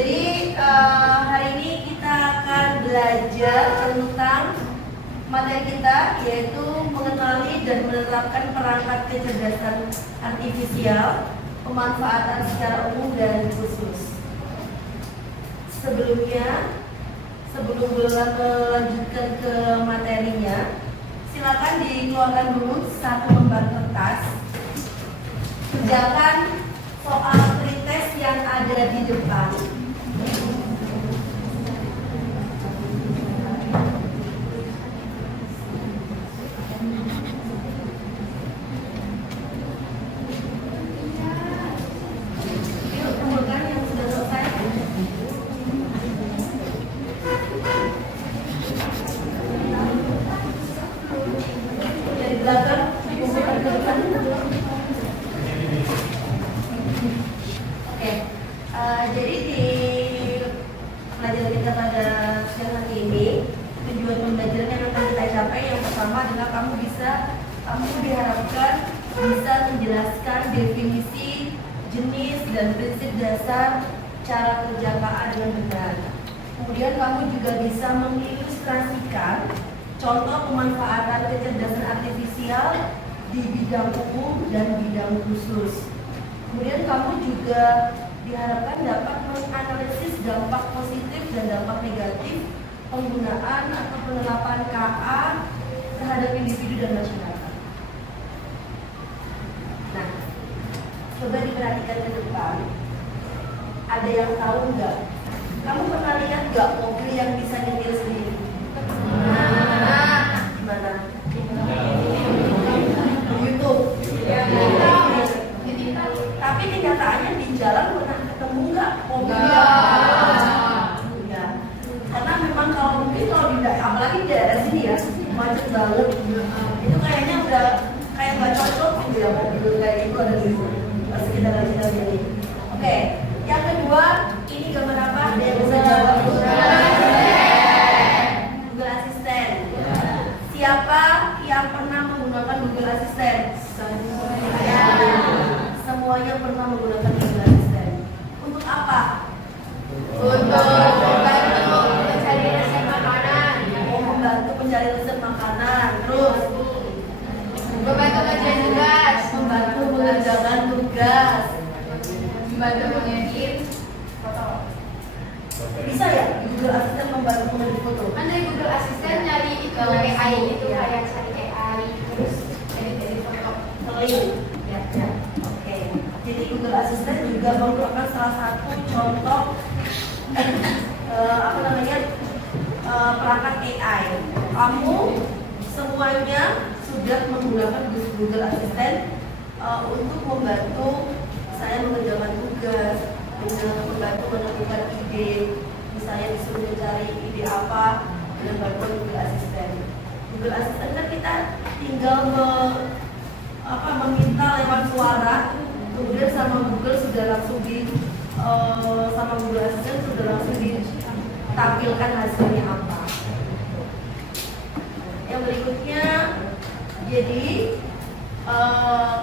Jadi hari ini kita akan belajar tentang materi kita, yaitu mengenali dan menerapkan perangkat kecerdasan artifisial, pemanfaatan secara umum dan khusus. Sebelum melanjutkan ke materinya, silakan dikeluarkan dulu satu lembar kertas. Kerjakan soal pretest yang ada di depan. Yuk, kumpulkan yang sudah selesai. Dari belakang, kumpulkan ke depan. Jadi di pelajaran kita pada siang hari ini, tujuan pembelajaran yang akan kita capai yang pertama adalah kamu diharapkan bisa menjelaskan definisi, jenis, dan prinsip dasar cara kerja KA dengan benar. Kemudian kamu juga bisa mengilustrasikan contoh pemanfaatan kecerdasan artifisial di bidang umum dan bidang khusus. Kemudian kamu juga diharapkan dapat menganalisis dampak positif dan dampak negatif penggunaan atau penerapan KA terhadap individu dan masyarakat. Nah, coba diperhatikan ke depan. Ada yang tahu nggak? Kamu pernah lihat nggak mobil yang bisa nyetir sendiri? Gimana? YouTube. Tapi kenyataannya di jalan pernah ketemu nggak mobilnya? Ya. Karena memang kalau mungkin kalau di daerah, apalagi di daerah sini ya, macet banget. Itu kayaknya udah kayak nggak cocok gitu ya mobil kayak itu ada di sekitar ini. Oke, yang kedua ini gambar apa? Ada yang bisa jawab? Google Assistant. Siapa yang pernah menggunakan Google Assistant? Semuanya pernah menggunakan Google Assistant. Untuk apa? Untuk membantu mencari resep makanan. Membantu mencari resep makanan. Terus membantu mengerjakan tugas. Membantu mengerjakan tugas. Membantu mengedit foto. Bisa ya Google Assistant membantu mengedit foto? Kan dari Google Assistant nyari itu AI itu kayak cari AI terus edit foto. Ya. Jadi Google Assistant juga merupakan salah satu contoh perangkat AI. Kamu semuanya sudah menggunakan Google Assistant untuk membantu saya mengerjakan tugas, membantu menemukan ide, misalnya disuruh mencari ide apa dengan bantuan Google Assistant. Google Assistant kan kita tinggal meminta lewat suara. Kemudian sama Google sudah langsung sama Google Assistant sudah langsung ditampilkan hasilnya apa. Yang berikutnya, jadi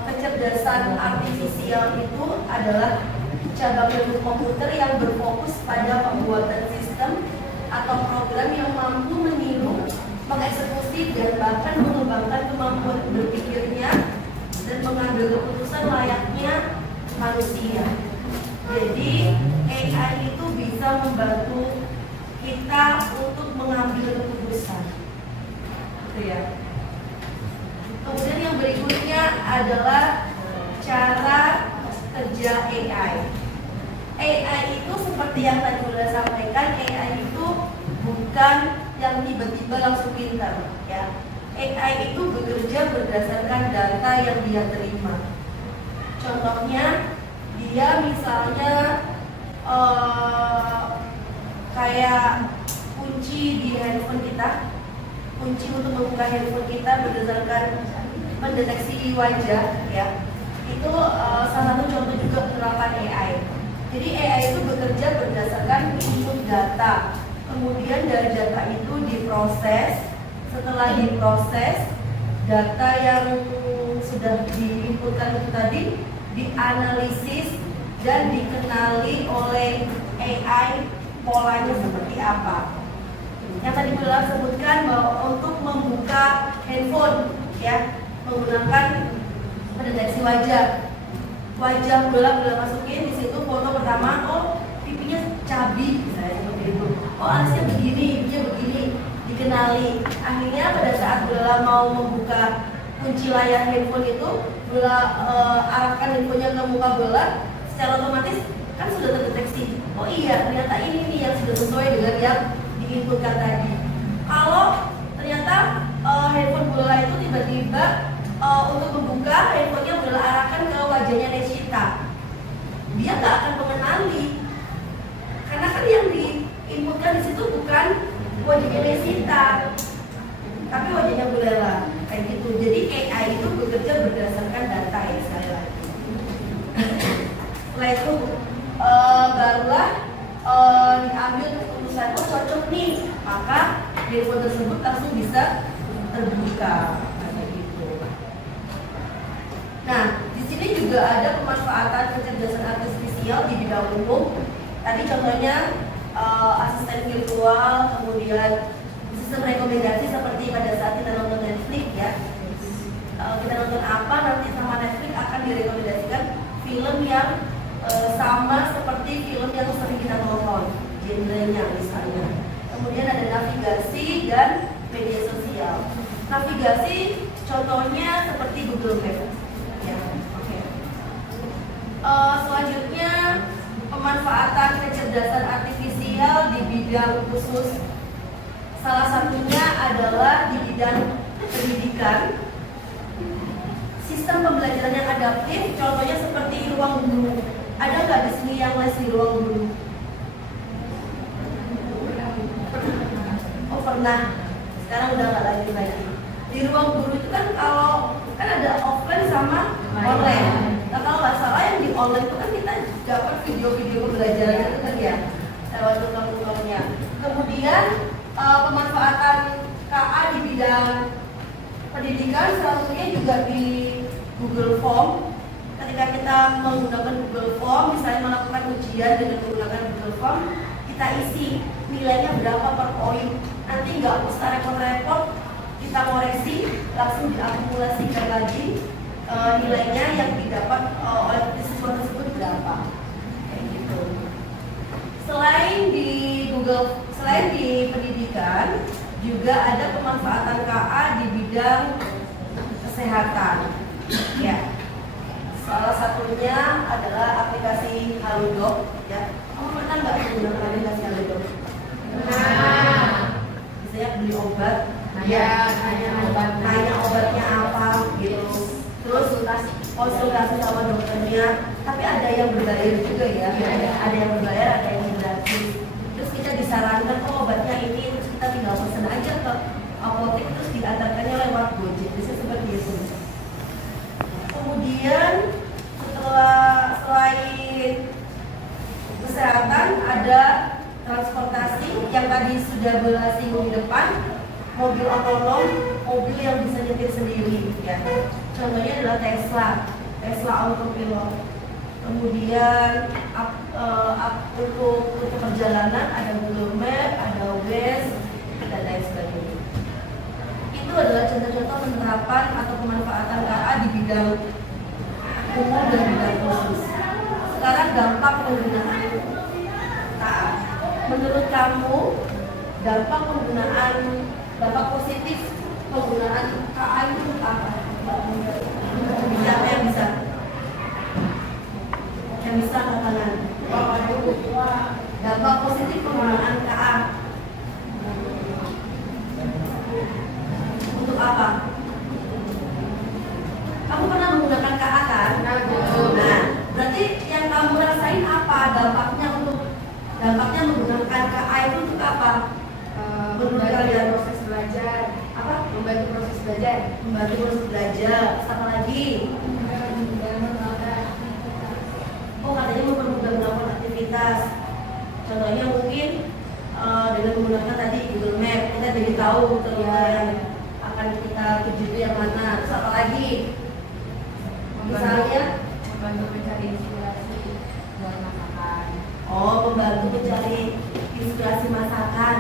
kecerdasan artifisial itu adalah cabang ilmu komputer yang berfokus pada pembuatan sistem atau program yang mampu meniru, mengeksekusi dan bahkan mengembangkan kemampuan berpikirnya dan mengambil keputusan layaknya manusia. Jadi AI itu bisa membantu kita untuk mengambil keputusan, gitu ya. Kemudian yang berikutnya adalah cara kerja AI. AI itu seperti yang tadi sudah sampaikan, AI itu bukan yang tiba-tiba langsung pintar, ya. AI itu bekerja berdasarkan data yang dia terima. Contohnya, dia misalnya kayak kunci di handphone kita, kunci untuk membuka handphone kita berdasarkan mendeteksi wajah, ya. Itu salah satu contoh juga penerapan AI. Jadi AI itu bekerja berdasarkan input data, kemudian dari data itu diproses. Setelah diproses, data yang sudah diinputkan itu tadi dianalisis dan dikenali oleh AI polanya seperti apa. Yang tadi Bella sebutkan bahwa untuk membuka handphone ya menggunakan pendeteksi wajah Bella masukin di situ foto pertama, oh pipinya cabi misalnya seperti itu, oh alisnya begini, pipinya begini, dikenali. Akhirnya pada saat Bella mau membuka kunci layar handphone itu, Bella arahkan handphonenya ke muka Bella, secara otomatis kan sudah terdeteksi. Oh iya, ternyata ini nih yang sudah sesuai dengan yang diinputkan tadi. Kalau ternyata handphone Bella itu tiba-tiba untuk membuka handphonenya Bella arahkan ke wajahnya Nesita, dia nggak akan mengenali, karena kan yang diinputkan di situ bukan wajahnya Nesita, tapi wajahnya Bella kayak gitu. Jadi AI itu bekerja berdasarkan data ya sekali lagi. Setelah itu barulah diambil keputusan, oh cocok nih, maka handphone tersebut langsung bisa terbuka kayak gitu. Nah, di sini juga ada pemanfaatan kecerdasan artifisial di bidang umum. Tadi contohnya asisten virtual, kemudian sistem rekomendasi seperti pada saat kita nonton Netflix ya. Kita nonton apa, nanti sama Netflix akan direkomendasikan film yang sama seperti film yang sering kita tonton, genrenya misalnya. Kemudian ada navigasi dan media sosial. Navigasi contohnya seperti Google Maps. Ya, oke. Selanjutnya pemanfaatan kecerdasan artifisial di bidang khusus. Salah satunya adalah di bidang pendidikan. Sistem pembelajaran yang adaptif, contohnya seperti ruang guru. Ada nggak di sini yang les di ruang guru? Oh pernah. Sekarang udah nggak lagi. Di ruang guru itu kan kalau kan ada offline sama online. Nah kalau nggak salah yang di online itu kan kita dapat video-video pembelajaran itu kan ya lewat tutor-tutornya. Kemudian pemanfaatan KA di bidang pendidikan salah satunya juga di Google Form. Ketika kita menggunakan Google Form, misalnya melakukan ujian dengan menggunakan Google Form, kita isi nilainya berapa per poin. Nanti nggak usah repot-repot, kita koreksi, langsung diakumulasikan lagi nilainya yang didapat oleh siswa tersebut berapa. Kayak gitu. Selain di pendidikan, juga ada pemanfaatan KA di bidang kesehatan. Ya. Salah satunya adalah aplikasi Halodoc. Ya. Kamu pernah nggak menggunakan aplikasi Halodoc? Nah, misalnya beli obat, nanya obatnya apa, gitu. Terus konsultasi sama dokternya. Tapi ada yang berbayar juga ya. Ada yang berbayar, ada yang gratis. Terus kita disarankan, oh obatnya ini, terus kita tinggal pesan aja ke apotek, terus diantarkannya lewat Gojek. Bisa seperti itu. Kemudian selain kesehatan ada transportasi yang tadi sudah Bella singgung di depan, mobil otonom, mobil yang bisa nyetir sendiri ya. Contohnya adalah Tesla Autopilot. Kemudian untuk perjalanan ada Google Map, ada Waze, dan lain sebagainya. Itu adalah contoh-contoh penerapan atau pemanfaatan KA di bidang umum dan bidang khusus. Sekarang dampak penggunaan KA. Menurut kamu dampak positif penggunaan KA itu apa? Siapa yang bisa? Yang bisa katakan? Dampak positif penggunaan KA untuk apa? Kamu pernah menggunakan KA kan? Nah, berarti yang kamu rasain apa dampaknya menggunakan KA itu untuk apa? Menurut kalian proses belajar, apa? membantu proses belajar. Membantu proses belajar. Sama lagi? Oh katanya mempermudah melakukan aktivitas. Contohnya mungkin dengan menggunakan tadi Google Map, kita jadi tahu yang akan kita tuju itu yang mana. Terus apa lagi? Misalnya membantu mencari inspirasi. Buat masakan. Oh, membantu mencari inspirasi masakan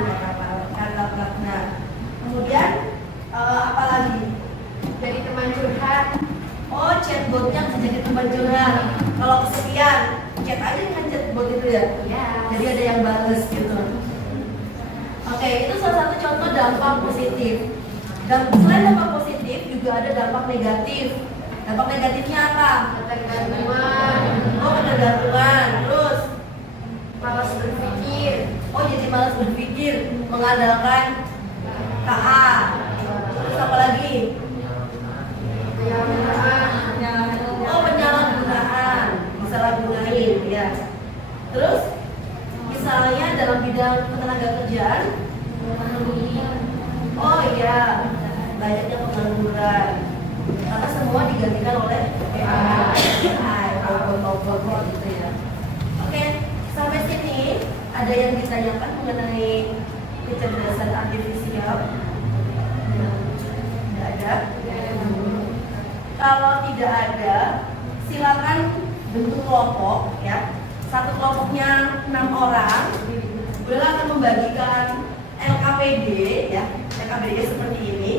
kata Pragna. Kemudian apa lagi? Jadi teman curhat. Oh, chatbotnya bisa jadi teman curhat. Kalau kesepian, chat aja dengan chatbot itu ya. Iya. Jadi ada yang bales gitu. Oke, itu salah satu contoh dampak positif. Dan selain dampak positif juga ada dampak negatif. Dampak negatifnya apa? Ketergantungan. Oh, ketergantungan. Terus, Malas berpikir. oh jadi malas berpikir, mengandalkan KA. Terus apa lagi? Penyalahgunaan. Oh, penyalahgunaan, disalahgunain ya. Terus, misalnya dalam bidang ketenagakerjaan, oh iya, banyaknya pengangguran. Karena semua digantikan oleh AI, robot gitu ya. Oke, sampai sini ada yang ditanyakan mengenai kecerdasan artifisial? Tidak ada. Kalau tidak ada, silakan bentuk kelompok ya. Satu kelompoknya 6 orang. Beliau akan membagikan LKPD ya. LKPD seperti ini.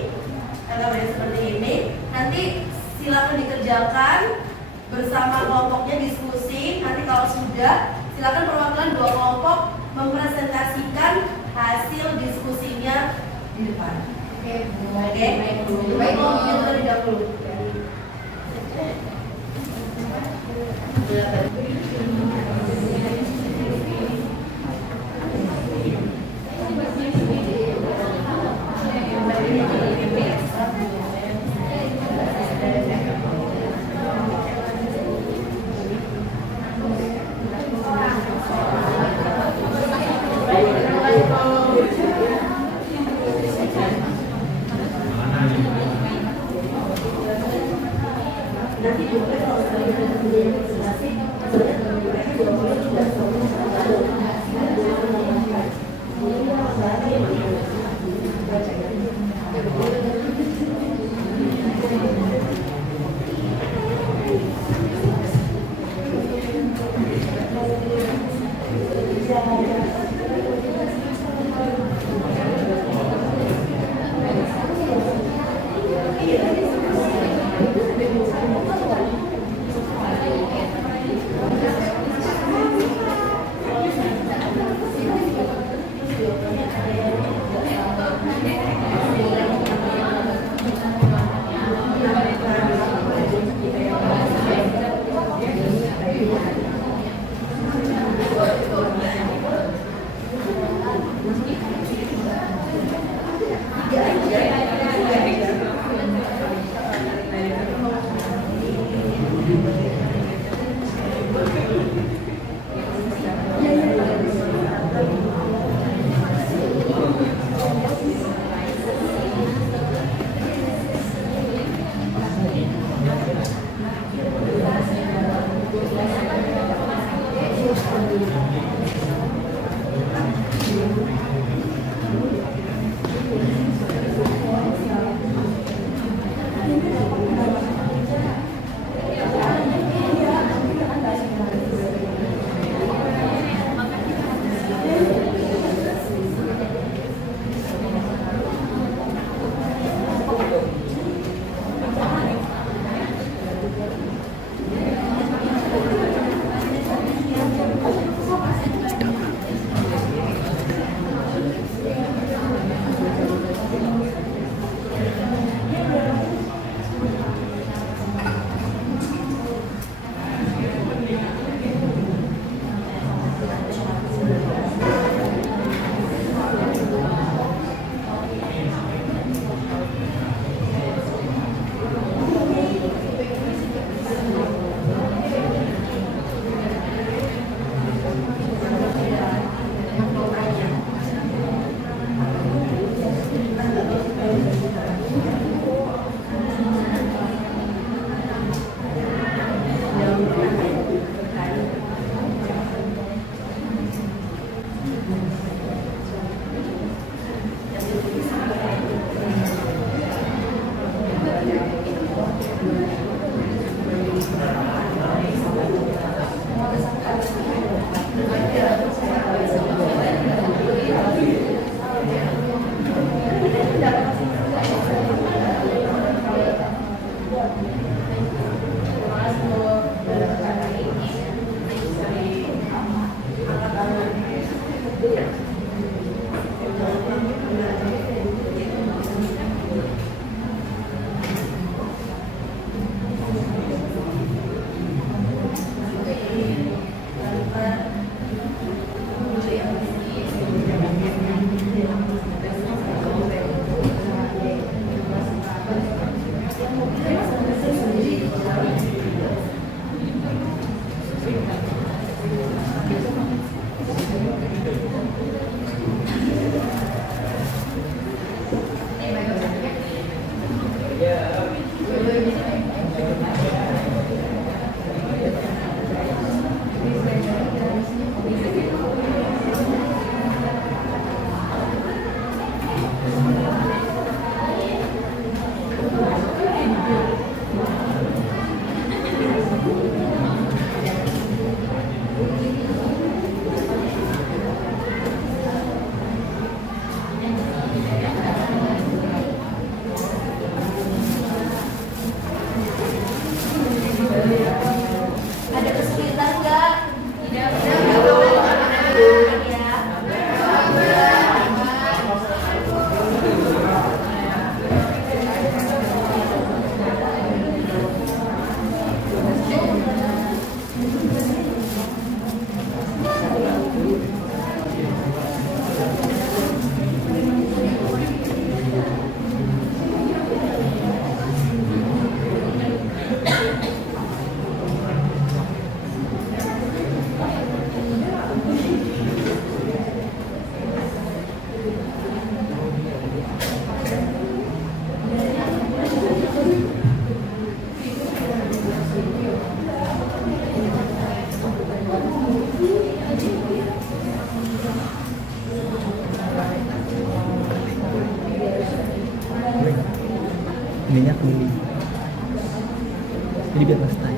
LKPD seperti ini. Nanti silakan dikerjakan bersama kelompoknya, diskusi. Nanti kalau sudah, silakan perwakilan dua kelompok mempresentasikan hasil diskusinya di depan. Oke. Oke, baik kelompoknya terlebih dahulu. Nanti juga kalau misalnya ada yang presentasi, Ada kesulitan nggak? Tidak. Ya. Minyak mini. Jadi biar pasta.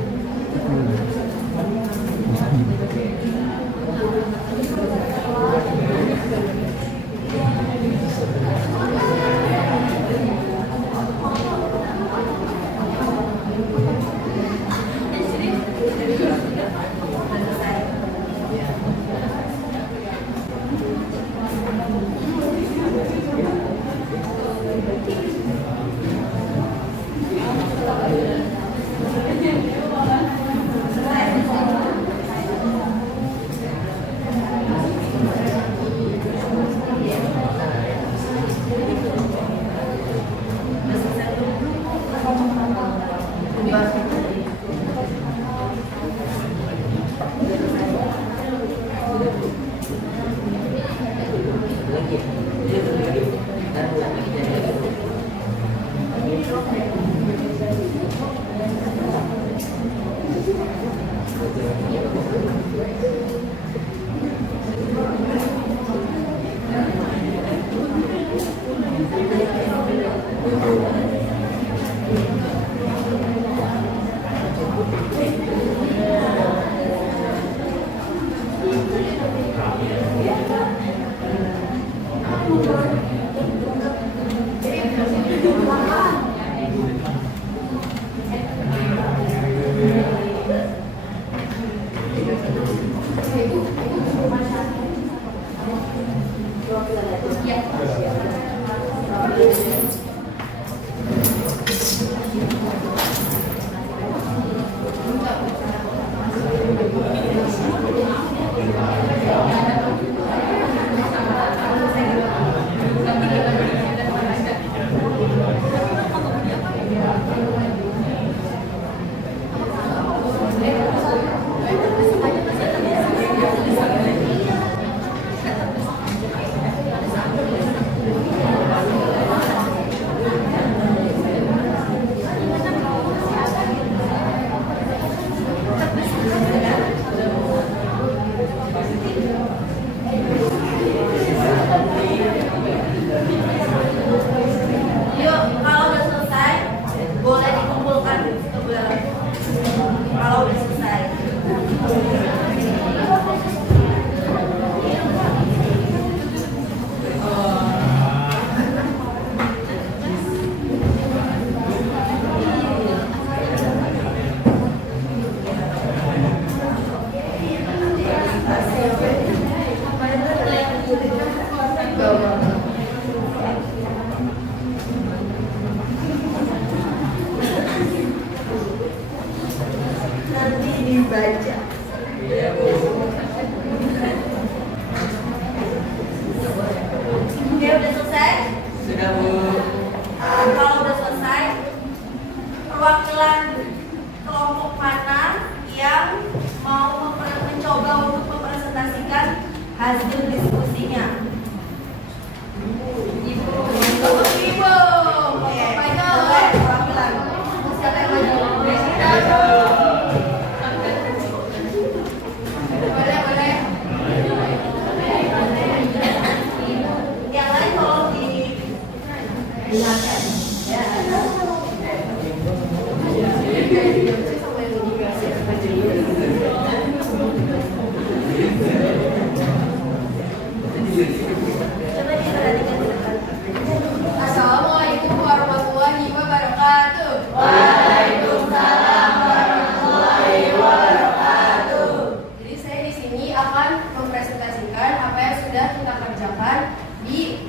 baca. Oke, udah selesai? Sudah, Bu. Kalau udah selesai, perwakilan kelompok mana yang mau mencoba untuk mempresentasikan hasil diskusinya? Ibu. Oke, boleh. Ya. Sama yang ini guys ya. Coba diperhatikan di depan. Assalamualaikum warahmatullahi wabarakatuh. Waalaikumsalam warahmatullahi wabarakatuh. Jadi saya di sini akan mempresentasikan apa yang sudah kita kerjakan di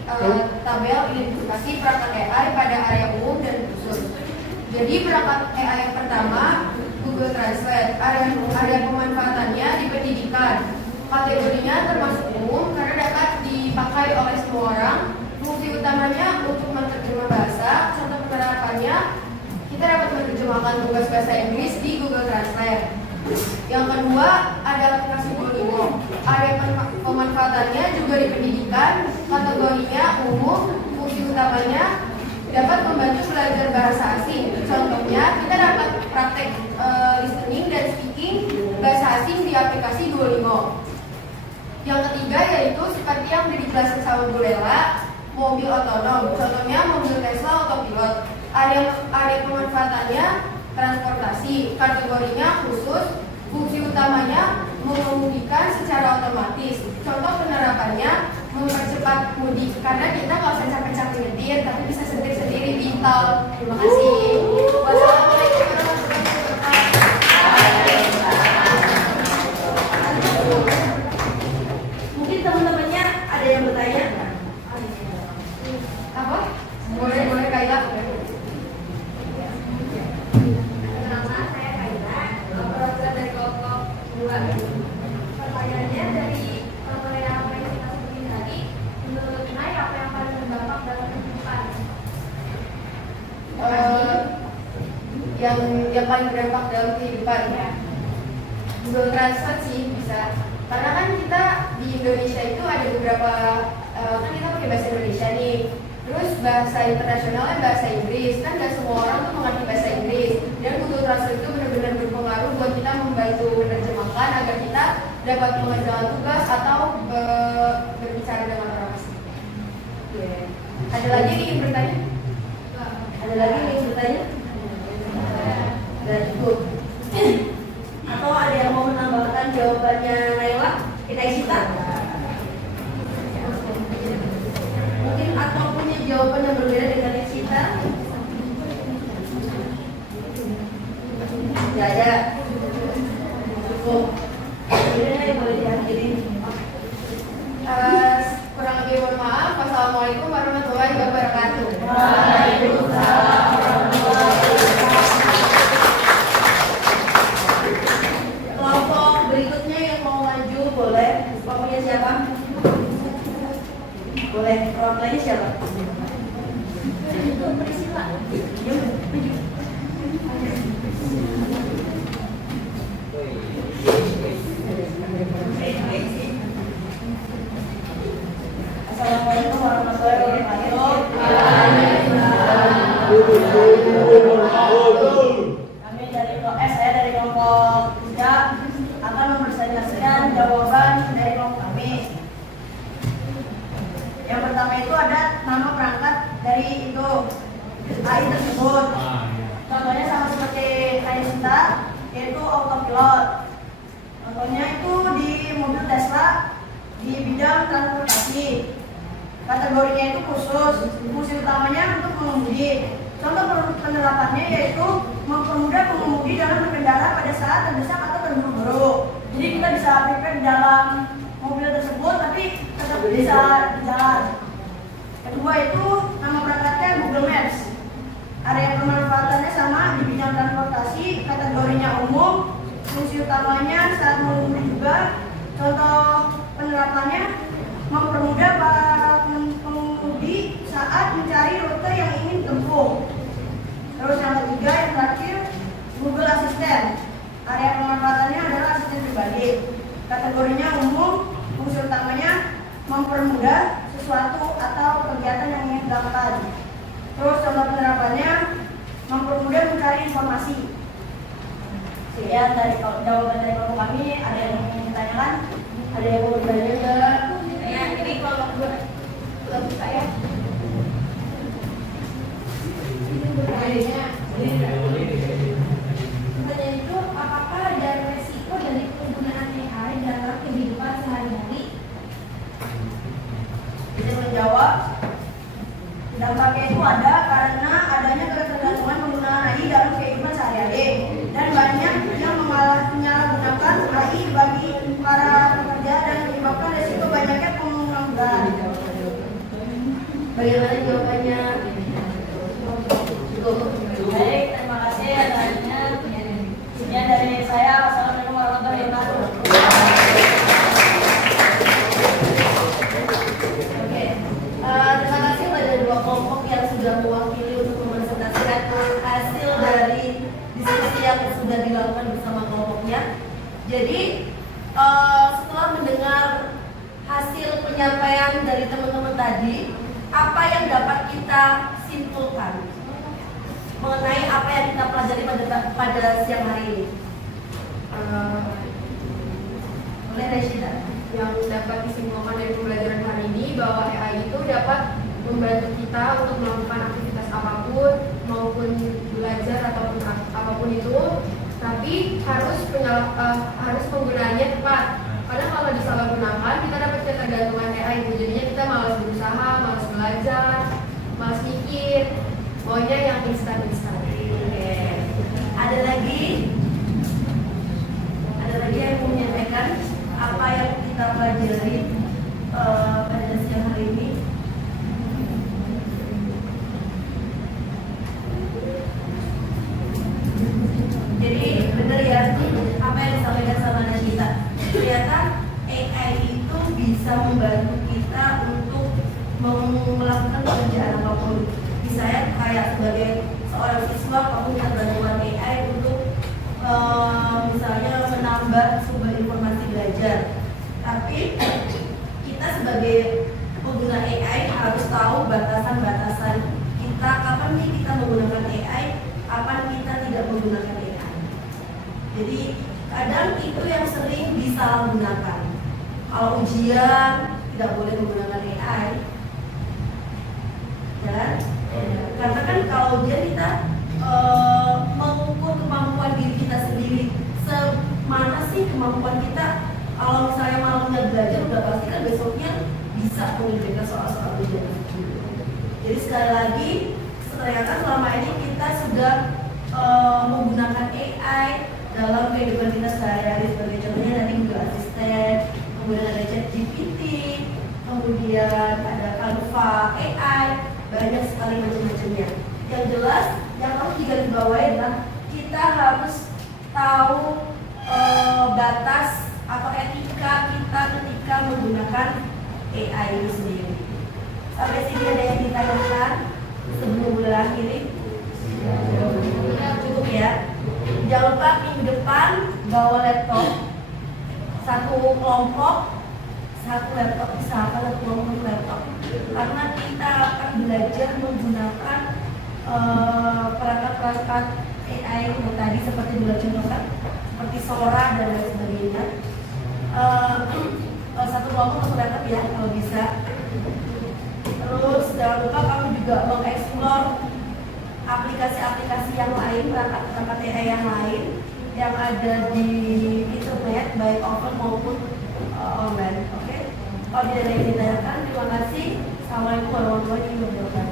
tabel identifikasi perangkat AI pada area umum dan khusus. Jadi perangkat AI yang pertama Google Translate. Area pemanfaatannya di pendidikan. Kategorinya termasuk umum karena dapat dipakai oleh semua orang. Fungsi utamanya untuk menerjemah bahasa. Contoh penerapannya kita dapat menerjemahkan tugas bahasa Inggris di Google Translate. Yang kedua ada aplikasi Duolingo. Area pemanfaatannya juga di pendidikan. Kategorinya umum. Fungsi utamanya dapat membantu belajar bahasa asing. Contohnya kita dapat praktek listening dan speaking bahasa asing di aplikasi Duolingo. Yang ketiga yaitu seperti yang dijelaskan sama Bu Lela, mobil otonom. Contohnya mobil Tesla autopilot. Area pemanfaatannya transportasi. Kategorinya khusus. Fungsi utamanya mengemudikan secara otomatis. Contoh penerapannya mempercepat mudik karena kita nggak usah capek-capek nyetir tapi bisa setir sendiri di tol. Terima kasih. Wassalamualaikum warahmatullahi wabarakatuh. Mungkin teman-temannya ada yang bertanya? Apa? Boleh Kaila. Nama saya Kaila, perwakilan dari kelompok 2. Pertanyaannya dari mulai apa yang kita sebutin tadi, menurut Nay apa yang paling berdampak dalam kehidupan? Yang paling berdampak dalam kehidupan ya. Google Translate sih bisa. Karena kan kita di Indonesia itu ada beberapa kan kita pakai bahasa Indonesia nih. Terus bahasa internasionalnya bahasa Inggris. Kan gak semua orang tuh mengerti bahasa Inggris. Dan Google Translate itu benar-benar berpengaruh buat kita membantu menerjemahkan agar kita dapat mengerjakan tugas atau berbicara dengan orang asing. Ada lagi nih yang bertanya? Ada lagi yang bertanya? Sudah cukup. Atau ada yang mau menambahkan jawabannya Naila? Kita isi tak? Mungkin atau punya jawaban yang berbeda dengan yang kita? Tidak ada. Cukup. Ini boleh diakhiri. Kurang lebih mohon maaf. Wassalamualaikum warahmatullahi wabarakatuh. Waalaikumsalam warahmatullahi wabarakatuh. Kelompok berikutnya yang mau maju boleh. Kelompoknya siapa? Boleh. Kelompoknya siapa? Assalamualaikum warahmatullahi wabarakatuh. Kami dari saya dari kelompok 3 akan mempresentasikan jawaban dari kelompok kami. Yang pertama itu ada nama perangkat dari itu AI tersebut. Contohnya sama seperti Kainsta, yaitu autopilot. Contohnya itu di mobil Tesla di bidang transportasi. Kategorinya itu khusus. Fungsi utamanya untuk mengemudi. Contoh penerapannya yaitu mempermudah pengemudi dalam berkendara pada saat terdesak atau terburu-buru. Jadi kita bisa prepare di dalam mobil tersebut, tapi tetap bisa jalan. Kedua itu nama perangkatnya Google Maps. Area pemanfaatannya sama di bidang transportasi. Kategorinya umum. Fungsi utamanya saat mengemudi juga. Contoh penerapannya mempermudah para pengemudi saat mencari rute yang ingin ditempuh. Terus yang ketiga, yang terakhir, Google Assistant. Area pemanfaatannya adalah asisten pribadi. Kategorinya umum, fungsi utamanya mempermudah sesuatu atau kegiatan yang ingin dilakukan. Terus contoh penerapannya mempermudah mencari informasi. Sekian dari jawaban dari kelompok kami. Ada yang ingin ditanyakan? Ada yang mau bertanya enggak? Ya, ini kelompok 2 saya. Pertanyaan itu, apakah ada resiko dari penggunaan AI dalam kehidupan sehari-hari? Bisa menjawab. Dampaknya itu ada karena adanya ketergantungan penggunaan AI dalam kehidupan sehari-hari dan banyak yang menyalahgunakan AI bagi para pekerja dan menyebabkan resiko banyaknya pengangguran. Bagaimana jawabannya? Baik, terima kasih atasnya. Sekian dari saya. Wassalamualaikum warahmatullahi wabarakatuh. Oke, terima kasih pada dua kelompok yang sudah mewakili untuk mempresentasikan hasil dari diskusi yang sudah dilakukan bersama kelompoknya. Jadi setelah mendengar hasil penyampaian dari teman-teman tadi, apa yang dapat kita simpulkan mengenai apa yang kita pelajari pada siang hari ini? Oleh Rashida. Yang dapat disimpulkan dari pembelajaran hari ini bahwa AI itu dapat membantu kita untuk melakukan aktivitas apapun maupun belajar ataupun apapun itu, tapi harus penggunaannya tepat. Karena kalau disalahgunakan kita dapat ketergantungan AI itu, jadinya kita malas berusaha, malas belajar, malas mikir, maunya yang instan-instan. Oke. Ada lagi yang mau menyampaikan apa yang kita pelajari pada siang hari ini? Jadi benar ya apa yang disampaikan sama Nashita. Ternyata AI itu bisa membantu kita untuk melakukan pekerjaan apapun. Misalnya kayak sebagai seorang siswa kamu bisa bantuan AI untuk misalnya menambah sumber informasi belajar. Tapi kita sebagai pengguna AI harus tahu batasan-batasan kita, kapan nih kita menggunakan AI, kapan kita tidak menggunakan AI. Jadi kadang itu yang sering disalahgunakan. Kalau ujian tidak boleh menggunakan AI, ya kan? Karena kan kalau ujian kita mengukur kemampuan diri kita sendiri, semana sih kemampuan kita. Kalau misalnya malamnya belajar, udah pasti kan besoknya bisa mengerjakan soal-soal ujian. Jadi sekali lagi, ternyata selama ini kita sudah menggunakan AI dalam kehidupan kita sehari-hari. Sebagai contohnya tadi Google Assistant, kemudian ada ChatGPT, kemudian ada Canva AI, banyak sekali macam-macamnya. Yang jelas, yang harus digarisbawahi adalah kita harus tahu batas atau etika kita ketika menggunakan AI itu sendiri. Sampai sini ada yang ditanyakan sebelum berakhir? Cukup ya. Jangan lupa minggu depan bawa laptop, satu kelompok, satu laptop, bisa apa satu kelompok laptop, karena kita akan belajar menggunakan perangkat-perangkat AI yang tadi seperti dicontohkan, seperti Sora dan lain sebagainya. Satu kelompok satu laptop ya kalau bisa. Terus jangan lupa kamu juga mengeksplor aplikasi-aplikasi yang lain, perangkat-perangkat AI yang lain yang ada di internet, baik offline maupun online. Oke? Kalau tidak ada yang ditanyakan, terima kasih. Assalamualaikum warahmatullahi wabarakatuh.